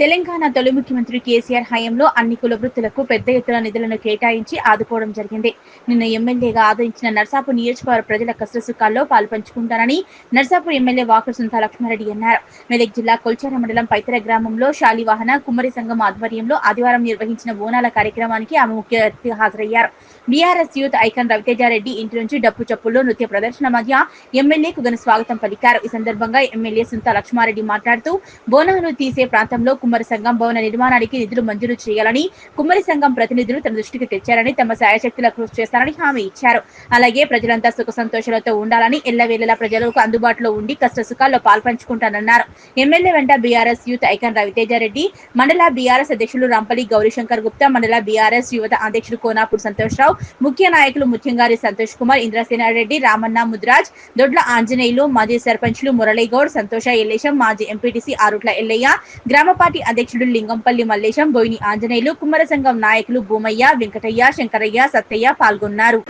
తెలంగాణ తొలి ముఖ్యమంత్రి కేసీఆర్ హయాంలో అన్ని కుల వృత్తులకు పెద్ద ఎత్తున నిధులను కేటాయించి ఆదుకోవడం జరిగింది. నిన్న ఎమ్మెల్యేగా ఆదరించిన నర్సాపూర్ నియోజకవర్గ ప్రజల కష్టసుఖాల్లో పాల్పంచుకుంటానని నర్సాపూర్ ఎమ్మెల్యే వాకర్ సుంతా లక్ష్మారెడ్డి అన్నారు. మెదక్ జిల్లా కొల్చార మండలం పైతర గ్రామంలో శాలివాహన కుమ్మరి సంఘం ఆధ్వర్యంలో ఆదివారం నిర్వహించిన బోనాల కార్యక్రమానికి ఆమె ముఖ్య అతిథిగా హాజరయ్యారు. బీఆర్ఎస్ యూత్ ఐకాన్ రవితేజారెడ్డి ఇంటి నుంచి డప్పు చప్పుల్లో నృత్య ప్రదర్శన మధ్య ఎమ్మెల్యేకు ఘన స్వాగతం పలికారు. ఈ సందర్భంగా ఎమ్మెల్యే సుంతా లక్ష్మారెడ్డి మాట్లాడుతూ బోనాలు తీసే ప్రాంతంలో కుమ్మరి సంఘం భవన నిర్మాణానికి నిధులు మంజూరు చేయాలని కుమ్మరి సంఘం ప్రతినిధులు తన దృష్టికి తెచ్చారని తమ సాయశక్తుల కృషి చేస్తారని హామీ ఇచ్చారు. అలాగే ప్రజలంతా సుఖ సంతోషాలతో ఉండాలని ఎల్లవేళలా ప్రజలకు అందుబాటులో ఉండి కష్ట సుఖాల్లో పాల్పంచుకుంటానన్నారు. ఎమ్మెల్యే వెంట బీఆర్ఎస్ యూత్ ఐకాన్ రవితేజారెడ్డి, మండల బీఆర్ఎస్ అధ్యక్షులు రంపల్లి గౌరీశంకర్ గుప్తా, మండల బీఆర్ఎస్ యువత అధ్యక్షుడు కోనాపూర్ సంతోష్రావు, ముఖ్య నాయకులు ముత్యంగారి సంతోష్ కుమార్, ఇంద్రసేనారెడ్డి, రామన్న ముద్రాజ్, దొడ్ల ఆంజనేయులు, మాజీ సర్పంచ్లు మురళీగౌడ్, సంతోష ఎల్లేశం, మాజీ ఎంపీటీసీ ఆరుట్ల ఎల్లయ్య, గ్రామ పార్టీ అధ్యక్షుడు లింగంపల్లి మల్లేశం, బోయిని ఆంజనేయులు, కుమ్మర సంఘం నాయకులు భూమయ్య, వెంకటయ్య, శంకరయ్య, సత్తయ్య పాల్గొన్నారు.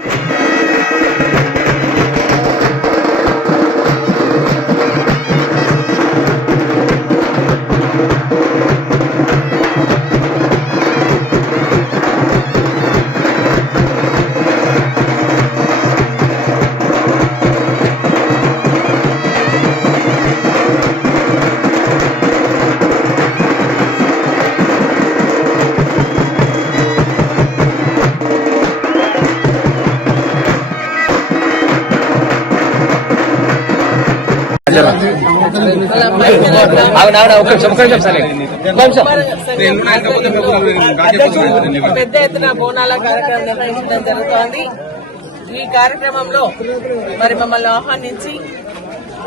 పెద్ద ఎత్తున బోనాల కార్యక్రమం నిర్వహించడం జరుగుతోంది. ఈ కార్యక్రమంలో మరి మమ్మల్ని ఆహ్వానించి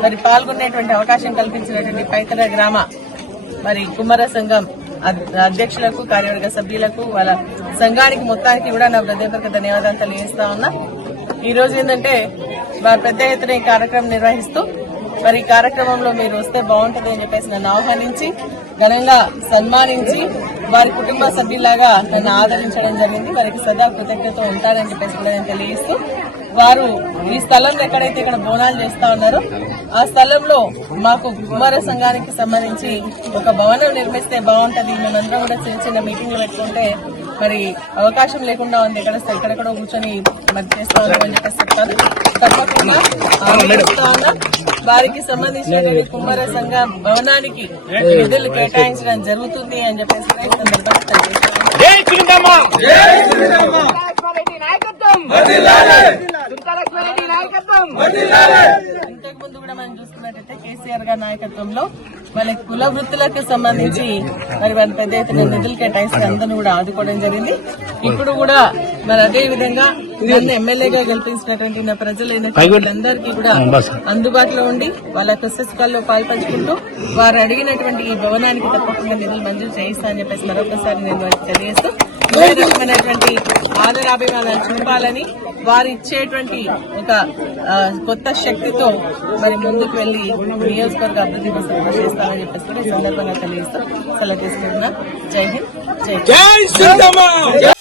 మరి పాల్గొనేటువంటి అవకాశం కల్పించినటువంటి పైతర గ్రామ మరి కుమ్మర సంఘం అధ్యక్షులకు, కార్యవర్గ సభ్యులకు, వాళ్ళ సంఘానికి మొత్తానికి కూడా నా హృదయపూర్వక ధన్యవాదాలు తెలియజేస్తా ఉన్నా. ఈ రోజు ఏంటంటే వారు పెద్ద ఎత్తున ఈ కార్యక్రమం నిర్వహిస్తూ మరి ఈ కార్యక్రమంలో మీరు వస్తే బాగుంటుంది అని చెప్పేసి నన్ను ఆహ్వానించి ఘనంగా సన్మానించి వారి కుటుంబ సభ్యులాగా నన్ను ఆదరించడం జరిగింది. వారికి సదా కృతజ్ఞత ఉంటారని చెప్పేసి కూడా నేను తెలియజేస్తూ, వారు ఈ స్థలంలో ఎక్కడైతే ఇక్కడ బోనాలు చేస్తా ఉన్నారో ఆ స్థలంలో మాకు కుమార సంఘానికి సంబంధించి ఒక భవనం నిర్మిస్తే బాగుంటది, మేమందరం కూడా చిన్న చిన్న మీటింగ్లు పెట్టుకుంటే మరి అవకాశం లేకుండా ఉంది, ఎక్కడెక్కడో కూర్చొని మరి చేస్తా ఉన్నాం అని చెప్పేసి చెప్తాను. తప్పకుండా ఆలోచిస్తా ఉన్నా. వారికి సంబంధించిన కుమార సంఘ భవనానికి నిధులు కేటాయించడం జరుగుతుంది అని చెప్పేసి ఇంతకు ముందు కూడా మనం చూసుకున్నట్టయితే కేసీఆర్ గారి నాయకత్వంలో వాళ్ళ కుల వృత్తులకు సంబంధించి మరి వారి పెద్ద ఎత్తున నిధులు కేటాయిస్తే అందరూ కూడా ఆదుకోవడం జరిగింది. ఇప్పుడు కూడా మరి అదే విధంగా నన్ను ఎమ్మెల్యేగా గెలిపించినటువంటి నా ప్రజలైన వాళ్ళందరికీ కూడా అందుబాటులో ఉండి వాళ్ళ కష్టసుఖాల్లో పాల్పంచుకుంటూ వారు అడిగినటువంటి ఈ భవనానికి తప్పకుండా నిధులు మంజూరు చేయిస్తా అని చెప్పేసి మరొకసారి నేను వారికి తెలియజేస్తూ ఇదే రకమైనటువంటి ఆదరాభిమానాలు చూపాలని, వారు ఇచ్చేటువంటి ఒక కొత్త శక్తితో మరి ముందుకు వెళ్లి నియోజకవర్గ అభివృద్ధి కోసం కృషి చేస్తామని చెప్పేసి ఈ సందర్భంగా తెలియజేస్తూ సెలవు తీసుకుంటున్నా. జై హింద్, జై హింద్.